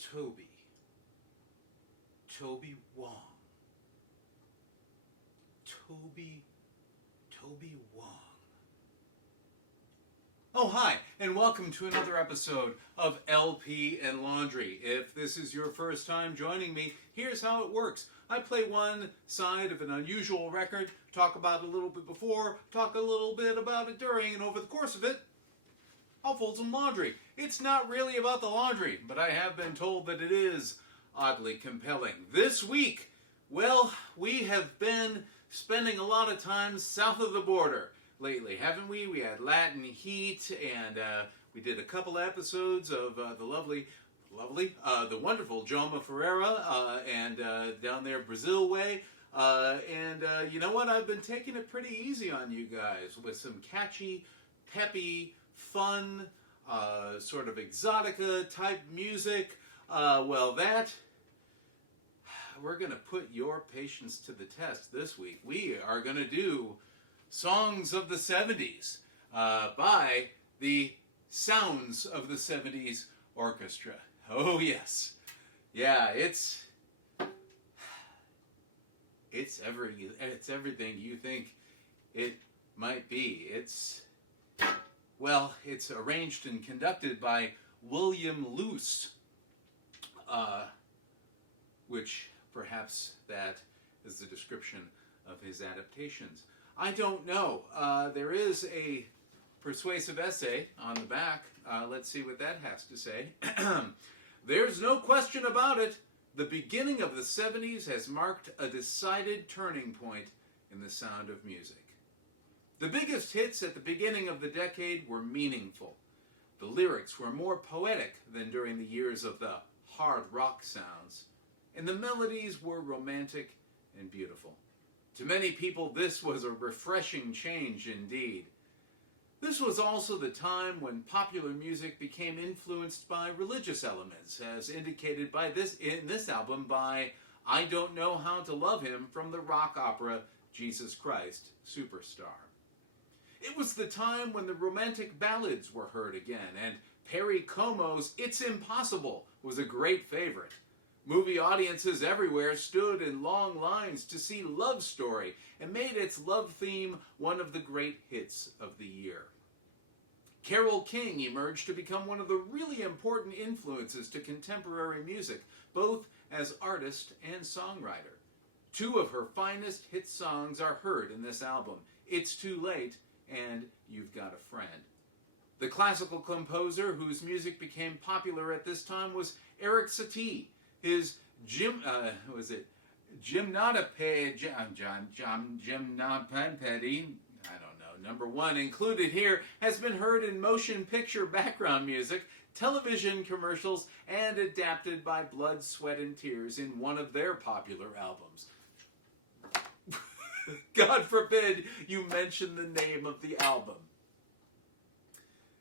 Toby. Toby Wong. Toby Wong. Oh, hi, and welcome to another episode of LP and Laundry. If this is your first time joining me, here's how it works. I play one side of an unusual record, talk about it a little bit before, talk a little bit about it during, and over the course of it, I'll fold some laundry. It's not really about the laundry, but I have been told that it is oddly compelling. This week, well, we have been spending a lot of time south of the border lately, haven't we? We had Latin Heat, and we did a couple episodes of the wonderful Joma Ferreira, and down there Brazil way. You know what? I've been taking it pretty easy on you guys with some catchy, peppy, fun, sort of exotica type music. We're going to put your patience to the test this week. We are going to do Songs of the 70s by the Sounds of the 70s Orchestra. Oh, yes. Yeah, it's everything you think it might be. It's arranged and conducted by William Luce, which perhaps that is the description of his adaptations. I don't know. There is a persuasive essay on the back. Let's see what that has to say. There's no question about it. The beginning of the 70s has marked a decided turning point in the sound of music. The biggest hits at the beginning of the decade were meaningful. The lyrics were more poetic than during the years of the hard rock sounds, and the melodies were romantic and beautiful. To many people, this was a refreshing change indeed. This was also the time when popular music became influenced by religious elements, as indicated in this album by I Don't Know How to Love Him from the rock opera Jesus Christ Superstar. It was the time when the romantic ballads were heard again, and Perry Como's It's Impossible was a great favorite. Movie audiences everywhere stood in long lines to see Love Story and made its love theme one of the great hits of the year. Carole King emerged to become one of the really important influences to contemporary music, both as artist and songwriter. Two of her finest hit songs are heard in this album, It's Too Late and You've Got a Friend. The classical composer whose music became popular at this time was Eric Satie. His Gymnopédie, I don't know, number one included here, has been heard in motion picture background music, television commercials, and adapted by Blood, Sweat, and Tears in one of their popular albums. God forbid you mention the name of the album.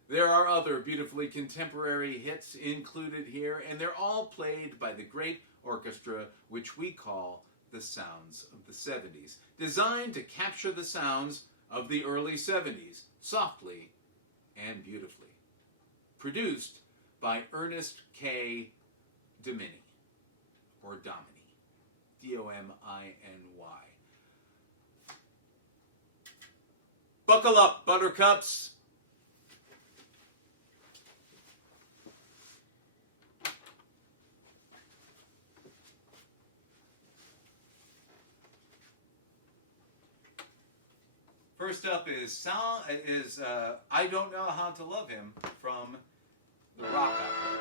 There are other beautifully contemporary hits included here, and they're all played by the great orchestra, which we call the Sounds of the 70s, designed to capture the sounds of the early 70s, softly and beautifully. Produced by Ernest K. Dominy, or Dominy, Dominy. Buckle up, buttercups! First up is I Don't Know How to Love Him from the rock opera.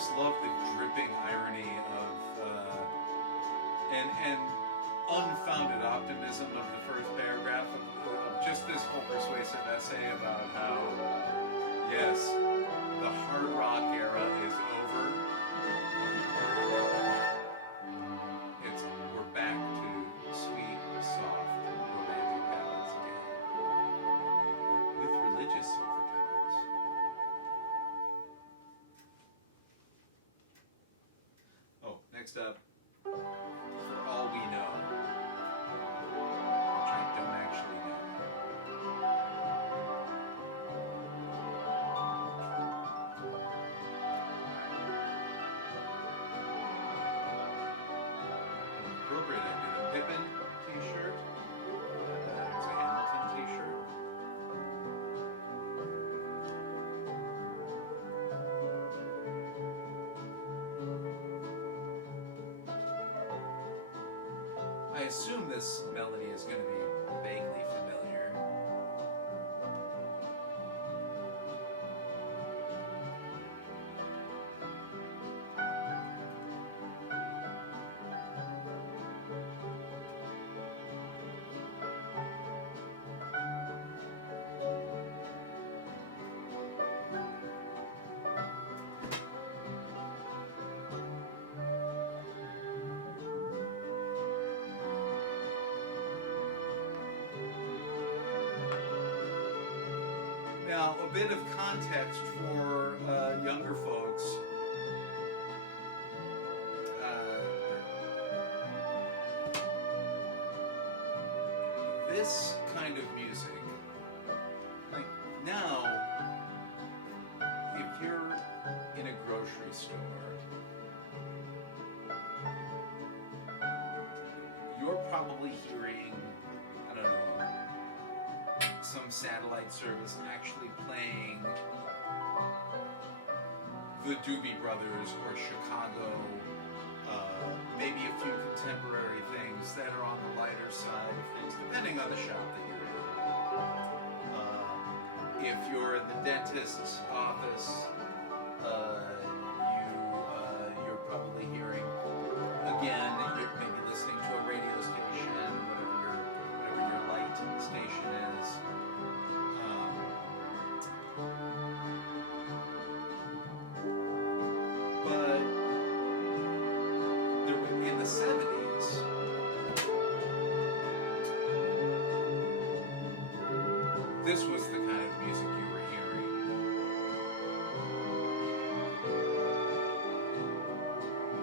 just love the dripping irony of and unfounded optimism of the first paragraph of just this whole persuasive essay about how, yes, the hard rock era is over. We're back to sweet, soft, romantic ballads again, with religious overtones. Oh, next up, For All We Know, which I don't actually know. Appropriate, I did a Pippin t-shirt. There's a Hamilton t-shirt. I assume this melody is going to be vaguely familiar. Now, a bit of context for younger folks. This kind of music, like now, if you're in a grocery store, you're probably hearing, I don't know, some satellite service actually playing the Doobie Brothers or Chicago, maybe a few contemporary things that are on the lighter side of things, depending on the shop that you're in. If you're in the dentist's office, you're probably hearing, again, you're maybe listening to a radio station, whatever your light station is. But in the 70s, this was the kind of music you were hearing.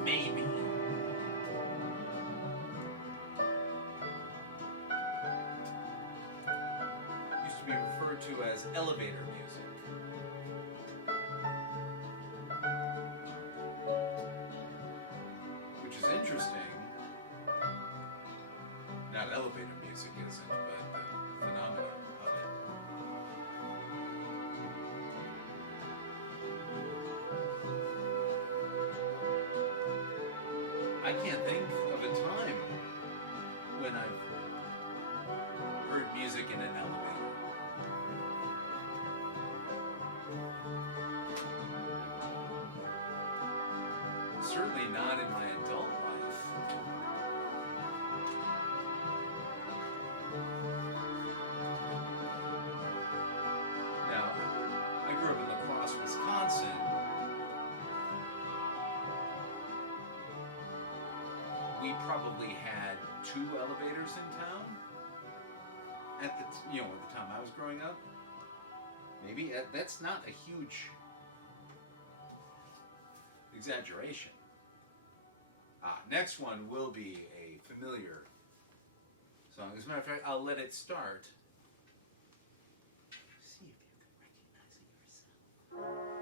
Maybe. Used to be referred to as elevator music. Which is interesting. Not elevator music isn't, but the phenomenon of it. I can't think of a time when I've heard music in an elevator. Certainly not in my adult life. Now, I grew up in La Crosse, Wisconsin. We probably had 2 elevators in town at the time I was growing up. Maybe that's not a huge exaggeration. Next one will be a familiar song. As a matter of fact, I'll let it start. See if you can recognize it yourself.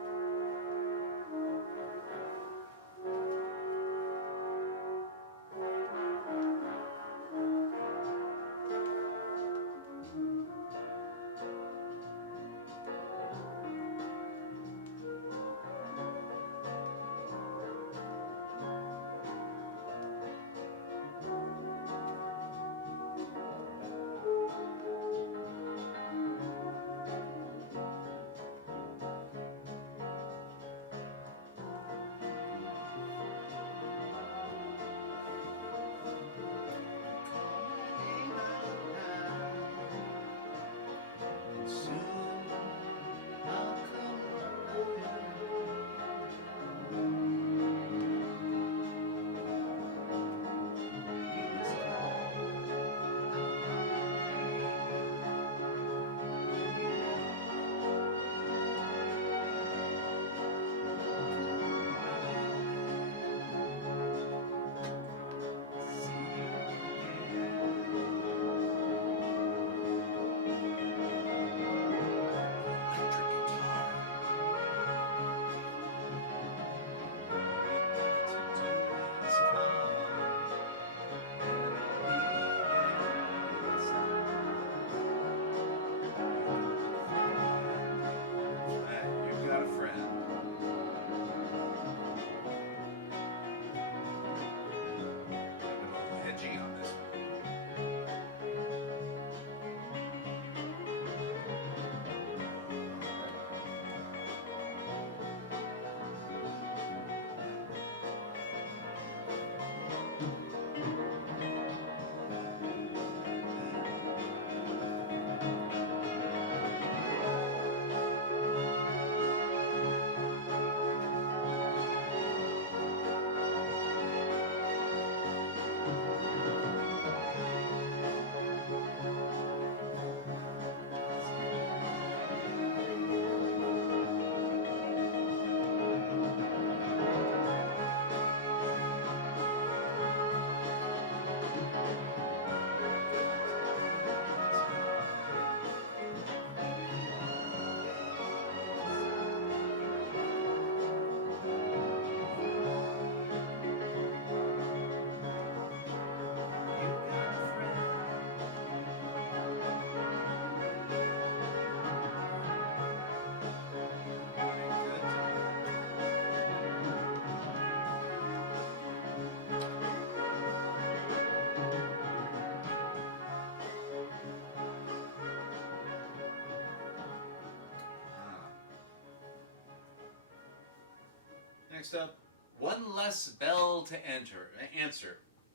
Next up, one less bell to answer.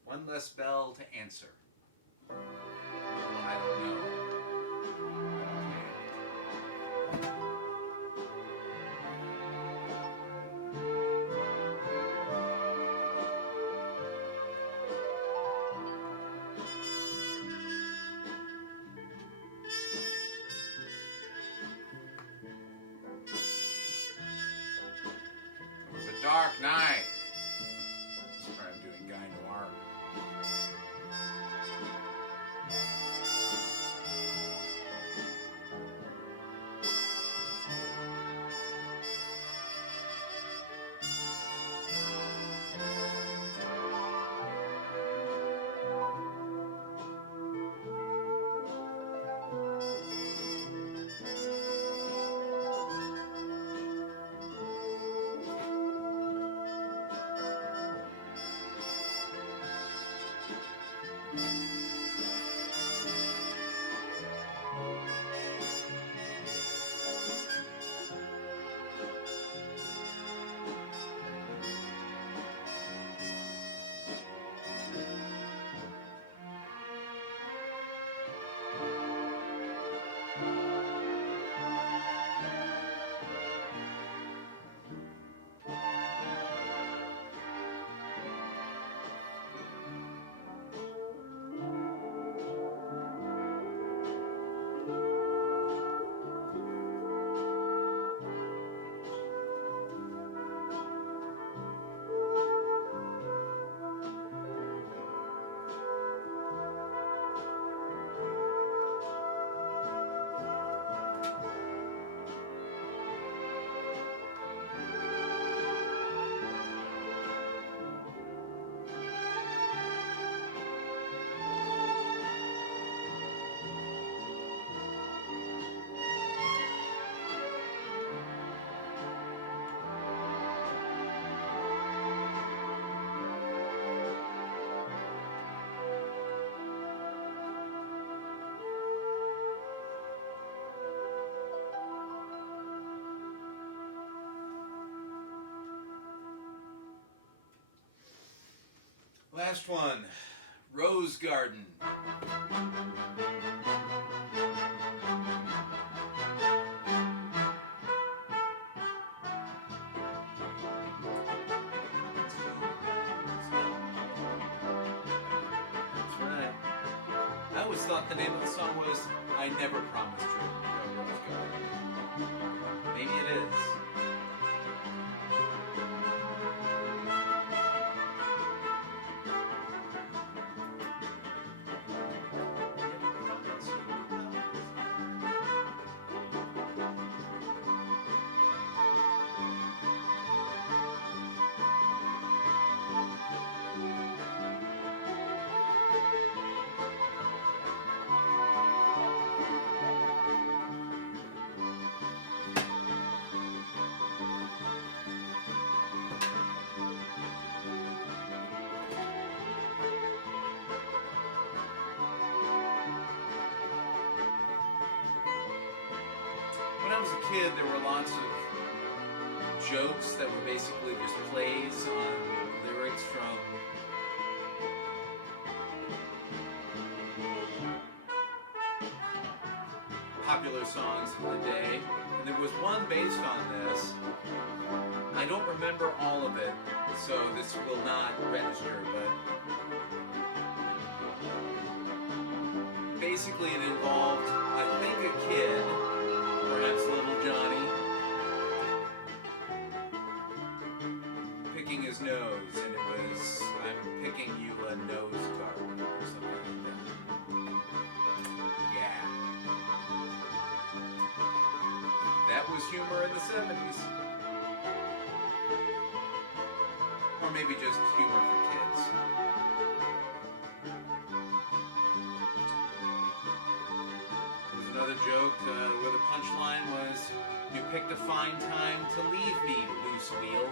One less bell to answer. I don't know. It was a dark night. Sorry, I'm doing Guy Noir. Last one, Rose Garden. That's right. I always thought the name of the song was I Never Promised You, Rose Garden. Maybe it is. When I was a kid, there were lots of jokes that were basically just plays on lyrics from popular songs of the day. And there was one based on this. I don't remember all of it, so this will not register, but basically it involved, I think, a kid, perhaps little Johnny, picking his nose, and it was, I'm picking you a nose garden, or something like that. Yeah. That was humor in the 70s. Or maybe just humor for kids. There was another joke where the punchline was, you picked a fine time to leave me, loose wheel.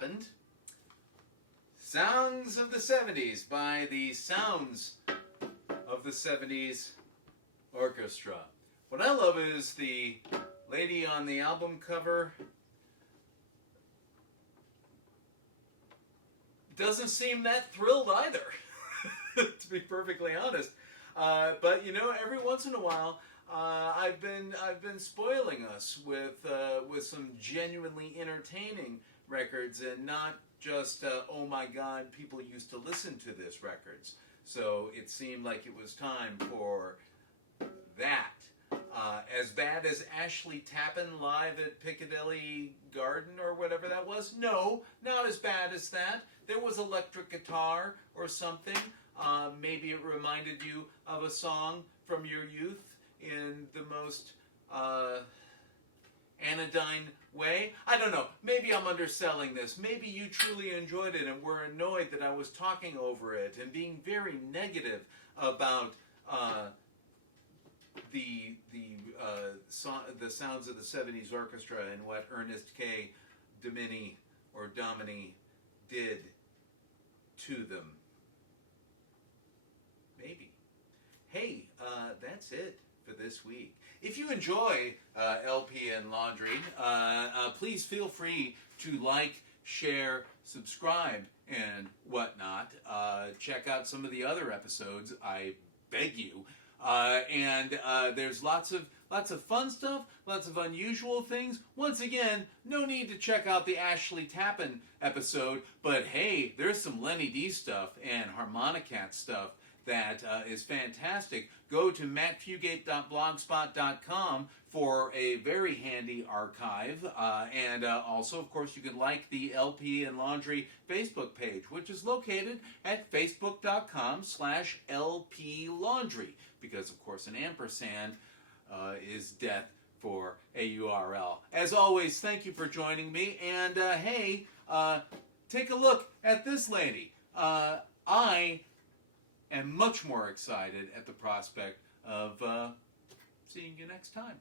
Happened. Sounds of the 70s by the Sounds of the 70s Orchestra. What I love is the lady on the album cover doesn't seem that thrilled either, to be perfectly honest. But you know, every once in a while, I've been spoiling us with some genuinely entertaining records, and not just oh my God, people used to listen to this records. So it seemed like it was time for that. As bad as Ashley Tappan live at Piccadilly Garden or whatever that was? No, not as bad as that. There was electric guitar or something. Maybe it reminded you of a song from your youth in the most anodyne way. I don't know. Maybe I'm underselling this. Maybe you truly enjoyed it and were annoyed that I was talking over it and being very negative about the Sounds of the 70s Orchestra and what Ernest K. Domini did to them. Maybe. Hey, that's it for this week. If you enjoy LP and Laundry, please feel free to like, share, subscribe, and whatnot. Check out some of the other episodes, I beg you. And there's lots of fun stuff, lots of unusual things. Once again, no need to check out the Ashley Tappan episode, but hey, there's some Lenny D stuff and Harmonicat stuff that is fantastic. Go to mattfugate.blogspot.com for a very handy archive. And also, of course, you can like the LP and Laundry Facebook page, which is located at facebook.com/LP Laundry. Because, of course, an ampersand is death for a URL. As always, thank you for joining me. And, hey, take a look at this lady. I am much more excited at the prospect of seeing you next time.